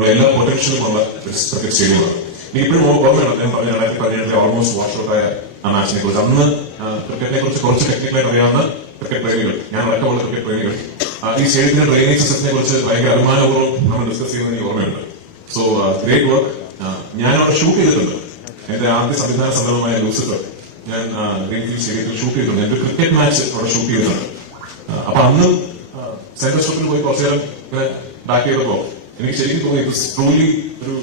ഉള്ള എല്ലാ പൊട്ടൻഷ്യലും ഉള്ള സ്റ്റേഡിയമാണ് ഇനി ഇപ്പോഴും ഓർമ്മയാണ് അദ്ദേഹം പറഞ്ഞ രണ്ടായിരത്തി പതിനേഴിലെ ഓൾമോസ്റ്റ് വാഷ് ഔട്ടായ ആ മാച്ചിനെ കുറിച്ച്. അന്ന് ക്രിക്കറ്റിനെ കുറിച്ച് കുറച്ച് ടെക്നിക്കലായിട്ട് അറിയാവുന്ന ക്രിക്കറ്റ് പ്രേമികൾ. ഞാൻ അടക്കമുള്ള ക്രിക്കറ്റ് പ്രേമികൾ. ഈ സ്റ്റേഡിയത്തിന്റെ ഡ്രെയിനേജ് സിസ്റ്റത്തിനെ കുറിച്ച് ഭയങ്കര അഭിമാനപൂർവം നമ്മൾ ഡിസ്കസ് ചെയ്യുന്നത് എനിക്ക് ഓർമ്മയുണ്ട്. സോ ഗ്രേറ്റ് വർക്ക് ഞാൻ അവിടെ ഷൂട്ട് ചെയ്തിട്ടുണ്ട്. എന്റെ ആദ്യ സംവിധാന സംബന്ധമായ ലൂസിഫർ. ഞാൻ ഗ്രീൻഫീൽഡ് സ്റ്റേഡിയത്തിൽ ഷൂട്ട് ചെയ്തിട്ടുണ്ട്. എന്റെ ക്രിക്കറ്റ് മാച്ച് അവിടെ ഷൂട്ട് ചെയ്തിട്ടുണ്ട്. അപ്പൊ അന്ന് സെൻട്രൽ സ്റ്റോപ്പിൽ പോയി കുറച്ചു നേരം ഇങ്ങനെ ബാക്ക് ചെയ്തപ്പോ എനിക്ക് ശരിക്കും തോന്നി ട്രൂലി ഒരു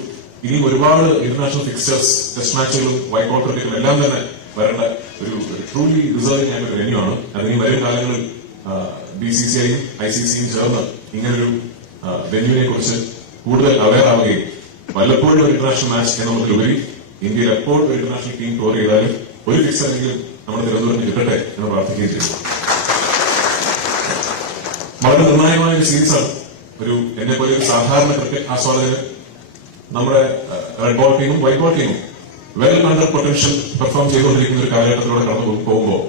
ഇനിയും ഒരുപാട് ഇന്റർനാഷണൽ ഫിക്സേഴ്സ് ടെസ്റ്റ് മാച്ചുകളും വൈറ്റ് ബോൾ ക്രിക്കറ്റും എല്ലാം തന്നെ വരേണ്ട ഒരു ട്രൂലി ഡിസേർവിംഗ് ആയ ഒരു വെന്യൂ ആണ്. അതിന് വരും കാലങ്ങളിൽ ബി സി സി ഐയും ഐ സി സിയും ചേർന്ന് ഇങ്ങനൊരു വെന്യൂവിനെ കുറിച്ച് കൂടുതൽ അവയർ ആവുകയും വല്ലപ്പോഴും ഒരു ഇന്റർനാഷണൽ മാച്ച് എന്നുള്ളതിലുപരി ഇന്ത്യയിൽ എപ്പോൾ ഒരു ഇന്റർനാഷണൽ ടീം ടൂർ ചെയ്താലും ഒരു ഫിക്സ് അല്ലെങ്കിൽ നമ്മുടെ തിരുവനന്തപുരം കിട്ടട്ടെ എന്ന് പ്രാർത്ഥിക്കുകയും ചെയ്തു വളരെ നിർണായകമായ ഒരു സീരീസാണ് ഒരു എന്നെ പോലെ ഒരു സാധാരണ ക്രിക്കറ്റ് ആസ്വാദകന് നമ്മുടെ റെഡ് ബോൾ ടീമും വൈറ്റ് ബോൾ ടീമും വെൽ അണ്ടർ പൊട്ടൻഷ്യൽ പെർഫോം ചെയ്തുകൊണ്ടിരിക്കുന്ന ഒരു കാലഘട്ടത്തിലൂടെ കടന്നു പോകുമ്പോൾ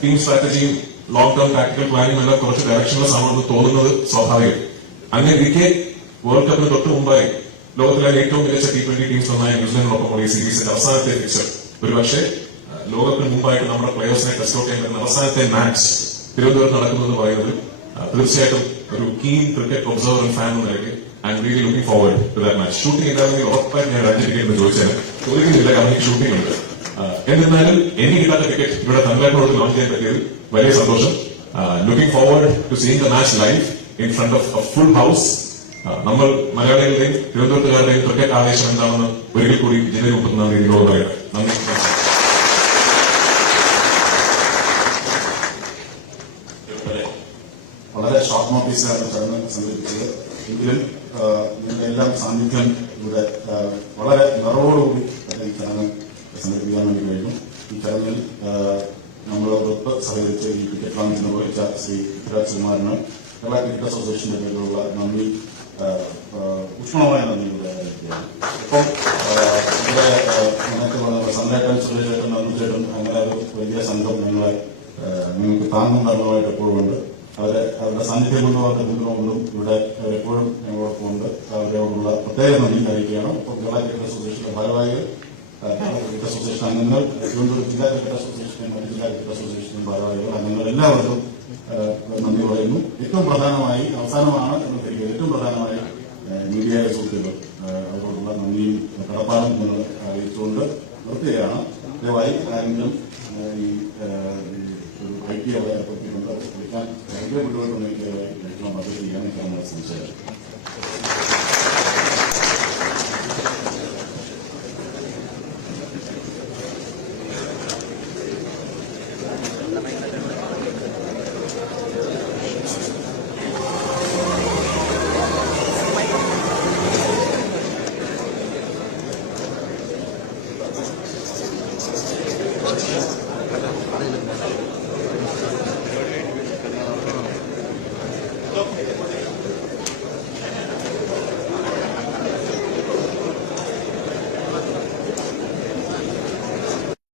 ടീം സ്ട്രാറ്റജിയും ലോങ് ടേം ടാക്ടിക്കൽ പ്ലാനിംഗ് എല്ലാം കുറച്ച് ഡയറക്ഷൻലെസ് ആണെന്ന് തോന്നുന്നത് സ്വാഭാവികം. അങ്ങനെ ഇരിക്കെ വേൾഡ് കപ്പിന് തൊട്ട് മുമ്പായി ലോകത്തിലെ ഏറ്റവും മികച്ച ടി ട്വന്റി ടീംസ് ഒന്നായ ന്യൂസിലൻഡിനൊപ്പമുള്ള ഈ സീരീസിന്റെ അവസാനത്തെ ഫിക്സർ ഒരു പക്ഷേ ലോകത്തിന് മുമ്പായിട്ട് നമ്മുടെ പ്ലേയേഴ്സിനെ ടെസ്റ്റ് ഔട്ട് ചെയ്യുന്ന അവസാനത്തെ മാച്ച് തിരുവനന്തപുരത്ത് നടക്കുന്നത് പറയുന്നത് തീർച്ചയായിട്ടും ഒരു കീൻ ക്രിക്കറ്റ് ഒബ്സർവർ ഫാൻ എന്ന നിലയ്ക്ക് I am really looking forward to that match shooting ഉണ്ടായിരുന്നെങ്കിൽ ഉറപ്പായിട്ട് ഞാൻ എന്ന് ചോദിച്ചാൽ ചോദിക്കുന്നില്ല കാരണം എനിക്ക് ഷൂട്ടിംഗ് ഉണ്ട്. എന്നിരുന്നാലും എനിക്ക് കിട്ടാത്ത ക്രിക്കറ്റ് ഇവിടെ തമിഴ്നാട്ടിലോട്ട് ലോഞ്ച് ചെയ്യാൻ പറ്റിയത് വലിയ സന്തോഷം. Looking forward to seen the match live in front of a full house നമ്മൾ മലയാളികളുടെയും തിരുവനന്തപുരത്തുകാരുടെയും ക്രിക്കറ്റ് ആവേശം എന്താണെന്ന് ഒരിക്കൽ കൂടി ജനുവരി മുപ്പത്തൊന്നാം പറയട്ടെ നന്ദി. വളരെ ഷോർട്ട് നോട്ടീസിലാണ് ചടങ്ങ് സംഘടിപ്പിച്ചത്. എങ്കിലും ഇതിന്റെ എല്ലാം സാന്നിധ്യം ഇവിടെ വളരെ നിറവോടുകൂടി ഈ ചടങ്ങ് സംഘടിപ്പിക്കാൻ വേണ്ടി കഴിഞ്ഞു. ഈ ചടങ്ങിൽ നമ്മൾ നമ്മളോടൊത്ത് സഹകരിച്ച് ഈ ക്രിക്കറ്റ് ലോഞ്ചിന് നിർവഹിച്ച ശ്രീ പൃഥ്വിരാജ് സുകുമാരന് കേരള ക്രിക്കറ്റ് അസോസിയേഷന്റെ പേരിലുള്ള നന്ദി ഊഷ്മളമായ നന്ദി ഇവിടെ ഒപ്പം ഇവിടെ ഞങ്ങൾക്ക് സന്ദേട്ടൻ സുരേഷേട്ടൻ അന്നുചേട്ടൻ അങ്ങനെ ഒരു വലിയ സംഘം ഞങ്ങളെ നിങ്ങൾക്ക് താങ്ങും തരണമായിട്ട് എപ്പോഴും ഉണ്ട്. അവരെ അവരുടെ സാന്നിധ്യം കൊണ്ടും അവരുടെ ഇവിടെ എപ്പോഴും ഞങ്ങളോടൊപ്പം ഉണ്ട്. അവരോടുള്ള പ്രത്യേക നന്ദി അറിയിക്കുകയാണ്. ഇപ്പോൾ കേരള ക്രിക്കറ്റ് അസോസിയേഷന്റെ ഭാരവാഹികൾ ക്രിക്കറ്റ് അസോസിയേഷൻ അംഗങ്ങൾ തിരുവനന്തപുരം ജില്ലാ ക്രിക്കറ്റ് അസോസിയേഷനും മറ്റ് ജില്ലാ ക്രിക്കറ്റ് അസോസിയേഷനും ഭാരവാഹികൾ അംഗങ്ങൾ എല്ലാവർക്കും നന്ദി പറയുന്നു. ഏറ്റവും പ്രധാനമായി അവസാനമാണ് എന്ന് തിരികെ ഏറ്റവും പ്രധാനമായി മീഡിയ സുഹൃത്തുക്കൾ അവരോടുള്ള നന്ദിയും കടപ്പാടും നിങ്ങൾ അറിയിച്ചുകൊണ്ട് നിർത്തുകയാണ്. ദയവായി ആരെങ്കിലും ആ, ഈ ആ, ഈ ഒരു ഐക്യ അവിടെ ഏർപ്പെടുത്തിയിട്ടുണ്ട് അത് ബുദ്ധിമുട്ടുണ്ടെങ്കിൽ ദയവായി വിളിക്കണം അത് ചെയ്യാൻ നമ്മൾ ശ്രമിച്ചത്